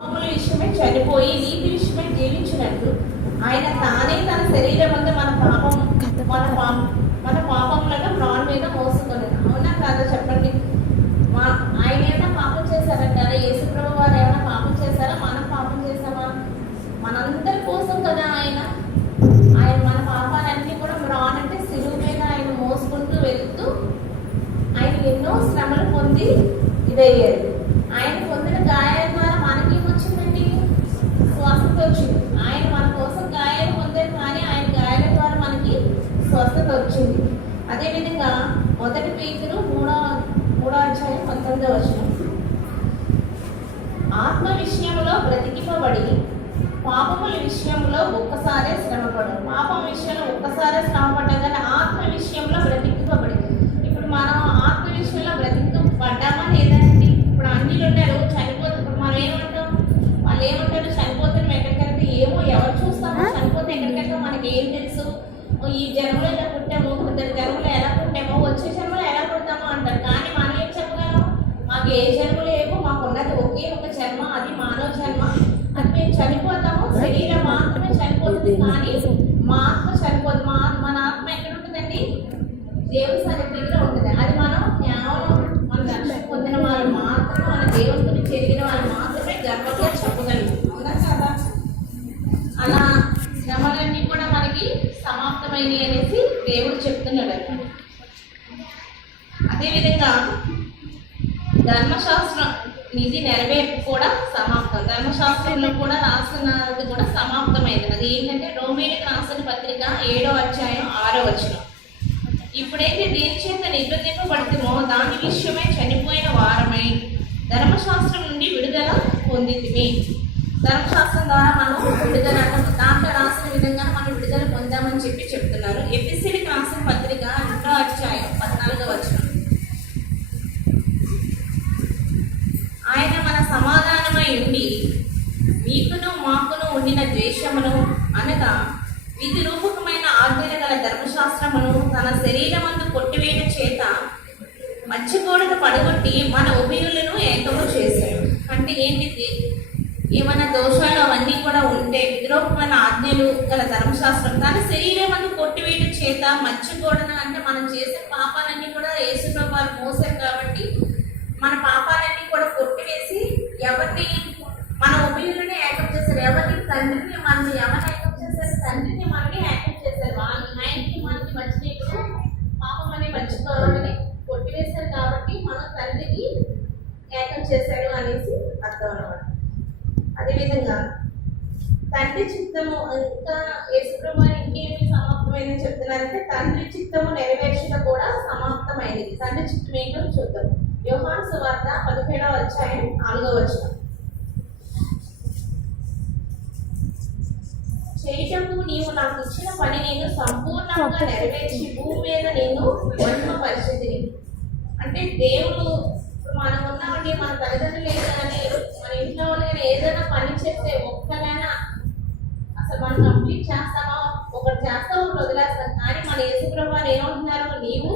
పాపముల విషయమై చనిపోయి నీతి విషయమై జీవించినట్టు ఆయన తానే తన శరీరం అంతా మన పాపములను ప్రాణ మీద మోసుకొని, అవునా కాదా చెప్పండి? ఆయన ఏమైనా పాపం చేశారంటారా? యేసుప్రభు వారు ఏమైనా పాపం చేశారా? మనం పాపం చేశామా? మనందరి కోసం కదా ఆయన మన పాపాలన్నీ కూడా ప్రాణ అంటే సిలువ మీద ఆయన మోసుకుంటూ వెళుతూ ఆయన ఎన్నో శ్రమలు పొంది ఇదయ్యారు. ఆయన పొందిన గాయాల ద్వారా మనకి వచ్చిందండి, స్వస్థత వచ్చింది. ఆయన మన కోసం గాయాలు పొందారు, కానీ ఆయన గాయాల ద్వారా మనకి స్వస్థత వచ్చింది. అదేవిధంగా 1 పేతురు 3వ అధ్యాయం 19వ వచనం, ఆత్మ విషయంలో బ్రతికింపబడి పాపముల విషయంలో ఒక్కసారే శ్రమపడరు. పాపం విషయంలో ఒక్కసారే శ్రమపడ్డా, కానీ ఆత్మ విషయంలో బ్రతికింపబడి. ఇప్పుడు మనం ఆత్మ విషయంలో బ్రతికింపబడ్డామా లేదండి? ఇప్పుడు అన్నిలు ఉంటారు చనిపోతే, ఇప్పుడు మనం ఏమంటాం? వాళ్ళు ఏమంటారు? చనిపోతే మేము ఎక్కడికి వెళ్తే ఏమో ఎవరు చూస్తామో, చనిపోతే ఎక్కడికి వెళ్తాం మనకి ఏం తెలుసు? ఈ జన్మలో ఇలా పుట్టాము, జన్మలో ఎలా పుట్టామో, వచ్చే జన్మలో ఎలా పుడతామో అంటారు. కానీ మనం ఏం చెప్పగలం? మాకు ఏ జన్మలు ఏమో, మాకున్నది ఒకే ఒక జన్మ, అది మానవ జన్మ. అది మేము చనిపోతాము, శరీరం మాత్రమే చనిపోతుంది, కానీ మా ఆత్మ చనిపోదు. మన ఆత్మ ఎక్కడ ఉంటుందండి? దేవుని సన్నిధిలో ఉంటుంది. అది మనం కేవలం మన రక్షణ పొందిన వాళ్ళు మాత్రమే, మన దేవుని చెందిన వాళ్ళు మాత్రమే గర్వంగా చెప్పగలరు, అవునా కదా? అలా శ్రమలన్నీ కూడా మనకి సమాప్తమైనవి అనేసి దేవుడు చెప్తున్నాడు. అదేవిధంగా ధర్మశాస్త్రం నిధి నెరవేర్పు కూడా సమాప్తం. ధర్మశాస్త్రంలో కూడా రాస్తున్నది కూడా సమాప్తమైంది. అది ఏంటంటే రోమీయులకు రాసిన పత్రిక 7వ అధ్యాయం 6వ వచనం, ఇప్పుడైతే దేని చేత నిబంధింపబడుతుందో దాని విషయమై చనిపోయిన వారమై ధర్మశాస్త్రం నుండి విడుదల పొందితిమి. ధర్మశాస్త్రం ద్వారా మనం విడుదల, దాంట్లో రాసిన విధంగా మనం విడుదల పొందామని చెప్తున్నారు. ఎఫెసీయులకు రాసిన పత్రిక 2వ అధ్యాయం 14వ వచనం, ఆయన మన సమాధానమై ఉండి మీకును మాకును ఉండిన ద్వేషమును అనగా విధి రూపకమైన ఆజ్ఞల గల ధర్మశాస్త్రమును తన శరీరమందు కొట్టివేయట చేత మధ్యగోడను పడగొట్టి మన ఉభయులను ఏకము చేశాడు. అంటే ఏంటిది? ఏమైనా దోషాలు అవన్నీ కూడా ఉంటే విధిరూపమైన ఆజ్ఞలు గల ధర్మశాస్త్రం తన శరీరమందు కొట్టివేయట చేత మధ్యగోడను, అంటే మనం చేసే పాపాలన్నీ కూడా యేసుప్రభు వారు మోసారు కాబట్టి మన పాపాలన్నీ కూడా కొట్టివేసి ఎవరిని మన ఉభయులని ఏకం చేశారు. ఎవరిని? తండ్రిని. మనల్ని ఎవరిని ఏకం చేశారు? తండ్రిని మనల్ని ఏకం చేశారు. ఆయనకి మనకి మధ్య పాపం అనే మర్చిపోవాలని కొట్టివేశారు కాబట్టి మనం తండ్రికి ఏకం చేశాడు అనేసి అర్థం అన్నమాట. అదేవిధంగా తండ్రి చిత్తము, ఇంకా యేసుప్రభు ఇంకేమి సమాప్తమైందని చెప్తున్నారంటే తండ్రి చిత్తము నెరవేర్చడం కూడా సమాప్తమైనది. తండ్రి చిత్తం ఏంటో చూద్దాం. యోహాను సువార్త 17వ అధ్యాయం 4వ వచనం, చేయటము నీవు నాకు ఇచ్చిన పని నేను సంపూర్ణంగా నెరవేర్చి భూమి మీద నేను మహిమపరిచితిని. అంటే దేవుడు, మనం ఉన్నామండి, మన తల్లిదండ్రులు ఏదైనా, మన ఇంట్లో వాళ్ళు ఏదైనా పని చేస్తే ఒక్కనైనా అసలు మనం కంప్లీట్ చేస్తామా? ఒకటి చేస్తాం, ఒకటి వదిలేస్తాం. కానీ మన యేసుప్రభు ఏమంటున్నారు? నీవు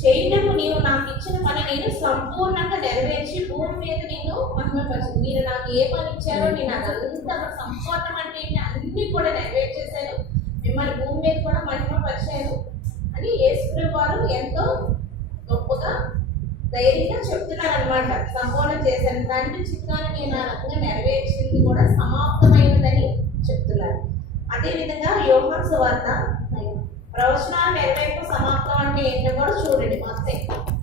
చేయటము నీవు నాకు ఇచ్చిన పని నేను సంపూర్ణంగా నెరవేర్చి భూమి మీద నేను మహిమపరిచాను. మీరు నాకు ఏ పని ఇచ్చారో నేను అదంతా సంపూర్ణం అంటే అన్ని కూడా నెరవేర్చేశాను, మిమ్మల్ని భూమి మీద కూడా మహిమపరిచాను అని యేసుప్రభు వారు ఎంతో గొప్పగా ధైర్యంగా చెప్తున్నారు అనమాట. సంపూర్ణం చేశాను, తండ్రి చిత్తాన్ని నేను ఆ రకంగా నెరవేర్చింది కూడా సమాప్తమైనదని చెప్తున్నారు. అదేవిధంగా యోహాను సువార్త ప్రవచనాల నెరవేర్పు సమాప్తం అంటే ఏంటో కూడా చూడండి.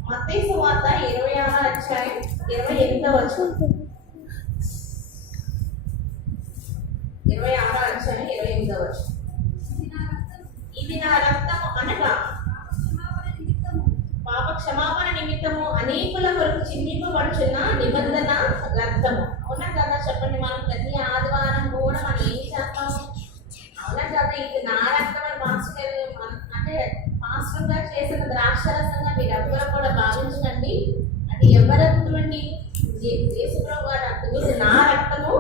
మత్తయి సువార్త 26వ అధ్యాయం 28వ వచనం, 26వ అధ్యాయం 28వ వచనం, ఇది నా రక్తము అనగా పాప క్షమాపణ నిమిత్తము అనేకుల కొరకు చిందింపబడుచున్న నిబంధన రక్తము. అవునా కదా చెప్పండి? మనం ప్రతి ఆదివారం కూడా మనం ఏం చేస్తాము? అవునా కదా? ఇది నా రక్తం అని మాస్టర్ అంటే మాస్టర్ గారు చేసిన ద్రాక్షరసంగా మీరు ఎవరు కూడా భావించండి. అది ఎవరి రక్తం అండి? యేసుప్రభు వారి రక్తం. ఇది నా రక్తము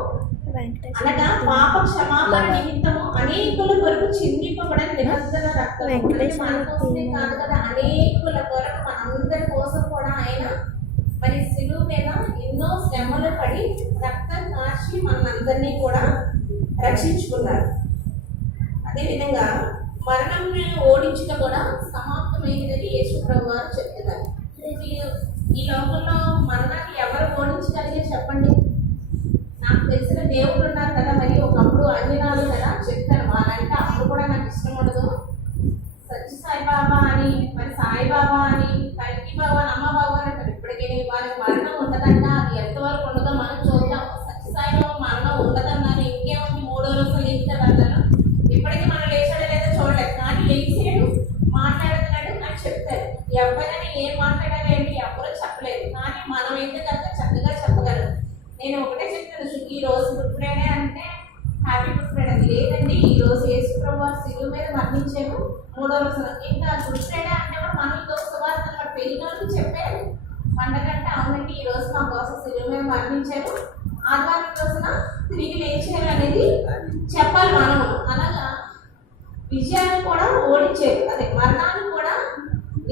అనగా పాప క్షమాపణ నిమిత్తము అనేకుల కొరకు చిందింపబడిన నిబంధన రక్తం. మన కోసమే కాదు కదా, అనేకుల కొరకు, మనందరి కోసం కూడా ఆయన మరి సిలువ మీద ఎన్నో శ్రమలు పడి రక్తం మార్చి మనందరినీ కూడా రక్షించుకున్నారు. అదేవిధంగా మరణంని ఓడించడం కూడా సమాప్తమైందని యేసుప్రభు వారు చెప్తున్నారు. ఈ లోకంలో మరణాన్ని ఎవరు ఓడించగలిగే చెప్పండి? నాకు తెలిసిన దేవుడు ఉన్నారు కదా, మరి ఒకప్పుడు అంజనాలు కదా చెప్తాను, వాళ్ళంటే అప్పుడు కూడా నాకు ఇష్టం ఉండదు. సత్య సాయిబాబా అని, మరి సాయిబాబా అని, కల్కి బాబా అమ్మబాబా అని అంటారు. ఇప్పటికీ వాళ్ళకి మరణం ఉండదంట. అది ఎంతవరకు ఉండదో మనం చూద్దాం. సత్య సాయిబాబా మరణం ఉండదన్నారు. ఇంకేముంది, 3వ రోజు లేచాడు అన్నారు. ఇప్పటికీ మనం లేచాడో లేదో చూడలేదు, కానీ లేచాడు, మాట్లాడుతున్నాడు అని చెప్తారు. ఎవరైనా ఏం మాట్లాడాలంటే ఎవరూ చెప్పలేదు, కానీ మనం అయితే కనుక చక్కగా చెప్పగలం. నేను ఒకటే చెప్తాను, ఈ రోజు గుడ్ ఫ్రైడే అంటే హ్యాపీ గుడ్ ఫ్రైడే అది లేదండి. ఈ రోజు యేసుప్రభు వారు శిలువ మీద మరణించారు, 3వ రోజున. ఇంకా గుడ్ ఫ్రైడే అంటే కూడా మనతో సువార్త అన్నమాట, పెళ్లిన వాళ్ళు చెప్పారు పండగంటే అవునండి ఈ రోజు మా కోసం శిలువ మీద మరణించారు, ఆదివారం రోజున తిరిగి లేచారు అనేది చెప్పాలి మనం. అలాగా విజయాన్ని కూడా ఓడించారు, అదే మరణాన్ని కూడా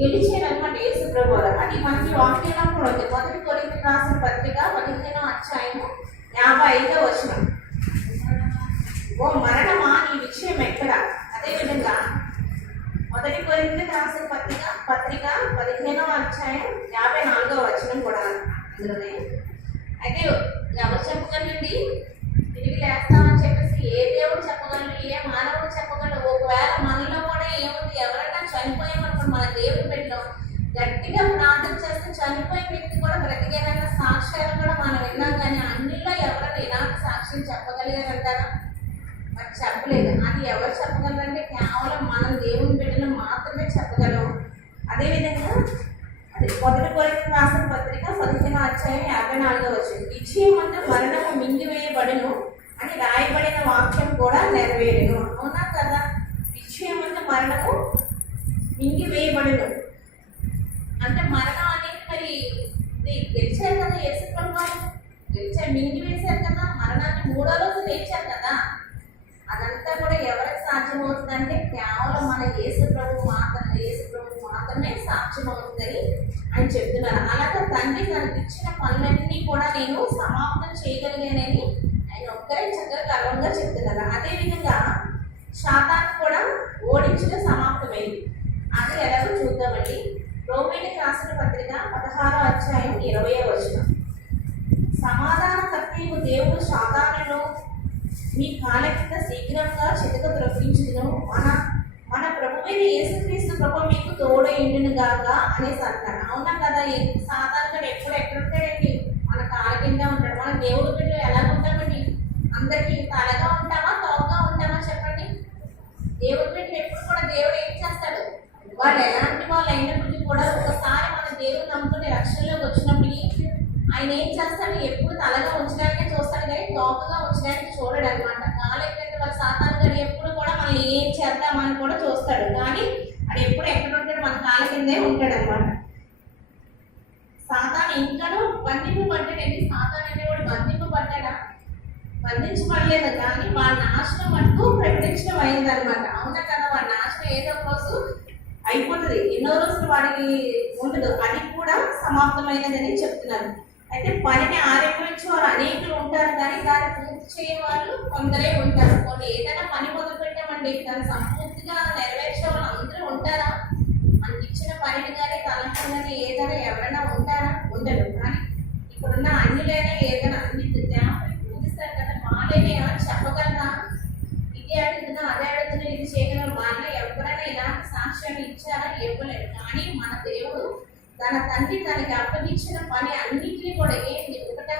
గెలిచారు అనమాట యేసుప్రభు వారు. అది మనకి వాక్యంలో కూడా ఉంది. 1 కొరింథీయులకు రాసిన పత్రిక 15వ అధ్యాయము 55వ వచనం. ఓ మరణమా నీ విజయం ఎక్కడ? అదేవిధంగా 1 కొరింథీయులకు రాసిన పత్రిక 15వ అధ్యాయం 54వ వచనం కూడా అందులోనే. అయితే ఎవరు చెప్పగలండి తిరిగి లేస్తామని చెప్పేసి? ఏ దేవుడు చెప్పగలరు? ఏ మానవుడు చెప్పగలరు? ఒకవేళ మనలో కూడా ఏముంది, ఎవరైనా చనిపోయామనుకోండి, మన దేవుడి పెట్టడం గట్టిగా ప్రార్థన చేస్తే చనిపోయిన వ్యక్తి కూడా బ్రతికేదన్న సాక్ష్యాలు కూడా మనం విన్నాం, కానీ అన్నిలో ఎవరైనా ఇలాంటి సాక్ష్యం చెప్పగలిగారంటారా? మరి చెప్పలేదు. అది ఎవరు చెప్పగలరంటే కేవలం మనం దేవుని బిడ్డలు మాత్రమే చెప్పగలం. అదేవిధంగా అది 1 కొరింథీయులకు రాసిన పత్రిక 15వ అధ్యాయం 54వ వచనం. విజయమందు మరణము మింగివేయబడును అని రాయబడిన వాక్యం కూడా నెరవేరును. అవునా కదా? విజయమందు మరణము మింగివేయబడును అంటే మరణం అనేది మరి గెలిచారు కదా యేసుప్రభు వారు, గెలిచారు, మింగివేశారు కదా. మరణాన్ని 3వ రోజు లేచారు కదా. అదంతా కూడా ఎవరికి సాధ్యమవుతుందంటే కేవలం మన యేసుప్రభు మాత్రమే సాధ్యమవుతుందని ఆయన చెప్తున్నారు. అలాగే తండ్రి తనకు ఇచ్చిన పనులన్నీ కూడా నేను సమాప్తం చేయగలిగానని ఆయన ఒక్కరే చక్కగా గర్వంగా చెప్తున్నారు. అదేవిధంగా శాతాన్ని కూడా ఓడించడం సమాప్తమైంది. అది ఎలాగో చూద్దామండి. రోమీయులకు రాసిన పత్రిక 16వ అధ్యాయం 20వ వచనం. సమాధానకర్తయు దేవుడు శాతానును మీ కాళ్ళ కింద శీఘ్రంగా చితక ద్రవించును, మన ప్రభువైన యేసుక్రీస్తు కృప మీకు తోడైండును గాక అనేసి అంటారు. అవునా కదా? సాధారణంగా ఎప్పుడు ఎక్కడుంటాడండి? మన కాళ్ళ కింద ఉంటాడు. మన దేవుడి బిడ్డ ఎలా ఉంటామండి? అందరికీ తలగా ఉంటామా, తోకగా ఉంటామా చెప్పండి? దేవుడి బిడ్డ ఎప్పుడు కూడా దేవుడు ఏం చేస్తాడు? వాళ్ళు ఎలాంటి వాళ్ళు అయినప్పటికీ కూడా ఒకసారి మన దేవుడు నమ్ముకుని రక్షణలోకి వచ్చినప్పటికీ ఆయన ఏం చేస్తాడు? ఎప్పుడు తలగా ఉంచడానికే చూస్తాడు, కానీ తోకగా ఉంచడానికి చూడడు అనమాట. కాలేకపోతే వాళ్ళ సాతాను గారు ఎప్పుడు కూడా మనం ఏం చేద్దామని కూడా చూస్తాడు, కానీ అది ఎప్పుడు ఎక్కడ ఉంటాడు? మన కాళ్ళ కిందే ఉంటాడు అనమాట. సాతాను ఇంకాను బంధింపబడ్డాడండి. సాతాను అనేవాడు బంధింపబడ్డాడా? బంధించబడలేదు, కానీ వాళ్ళ నాశనం అంటూ ప్రకటించడం అయిందనమాట. అవునా కదా? వాళ్ళ నాశనం ఏదో ఒక రోజు అయిపోతుంది, ఎన్నో రోజులు వాడికి ఉండదు, అది కూడా సమాప్తమైనదని చెప్తున్నారు. అయితే పనిని ఆరంభించే వారు అనేకులు ఉంటారు, కానీ దాన్ని పూర్తి చేయని వాళ్ళు కొందరే ఉంటారు. కొన్ని ఏదైనా పని మొదలు పెట్టామండి, దాన్ని సంపూర్తిగా నెరవేర్చే వాళ్ళు అందరూ ఉంటారా? మనకి ఇచ్చిన పనిని కానీ తలంపులు కానీ ఏదైనా ఎవరైనా ఉంటారా? ఉండరు. కానీ ఇప్పుడున్న అన్నిలైనా ఏదైనా అన్ని దేవుడిని పూజిస్తారు కదా, వాళ్ళైనా ఏమైనా చెప్పగలరా? ఇది అడుగుతున్నా, అదే అడుగుతున్నా, ఇది చేయగలరు. వాళ్ళ ఎవరైనా ఇలాంటి సాక్ష్యాన్ని ఇచ్చారా? ఇవ్వలేరు. కానీ మన దేవుడు తన తండ్రి తనకి అప్పగించిన పని అన్నింటినీ కూడా ఏంటి? ఒకట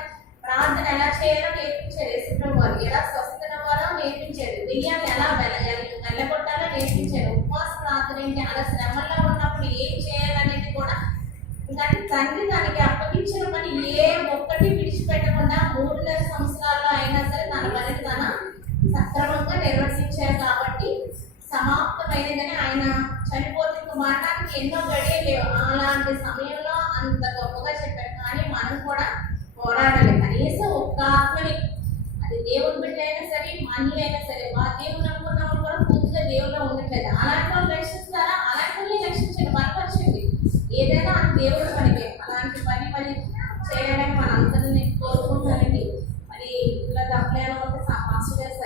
ప్రార్థన ఎలా చేయాలో నేర్పించారు యేసుప్రభు వారు, ఎలా స్వస్థనవ్వాలో నేర్పించారు, దెయ్యాన్ని ఎలా వెళ్ళగొట్టాలో నేర్పించారు, ఉపవాస ప్రార్థన ఏంటి, అలా శ్రమల్లో ఉన్నప్పుడు ఏం చేయాలనేది కూడా. కానీ తండ్రి తనకి అప్పగించిన పని ఏ ఒక్కటి విడిచిపెట్టకుండా 3.5 సంవత్సరాల్లో అయినా సరే తన పనిని తన సక్రమంగా నిర్వర్తించారు. కాబట్టి సమాప్తమైనదని ఆయన చనిపోతే మరణానికి ఎన్నో గడియలు లేవు. అలాంటి సమయంలో అంత గొప్పగా చెప్పారు. కానీ మనం కూడా పోరాడాలి. కనీసం ఒక్క ఆత్మని, అది దేవుడి బిడ్డ అయినా సరే, మనలైనా సరే, మా దేవుని అనుకున్న వాళ్ళు కూడా పూర్తిగా దేవుల్లో ఉండట్లేదు. అలాంటి వాళ్ళు రక్షిస్తారా? అలాంటి వాళ్ళని రక్షించండి, బలపరచండి. ఏదైనా దేవుడు పనికే అలాంటి పని చేయాలని మన అందరినీ కోరుకుంటానండి. మరి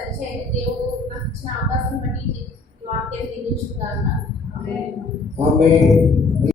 సరిచేయండి. దేవుడు నాకు ఇచ్చిన అవకాశం బట్టి ఈ వాక్యం దీవించుగాక. ఆమేన్.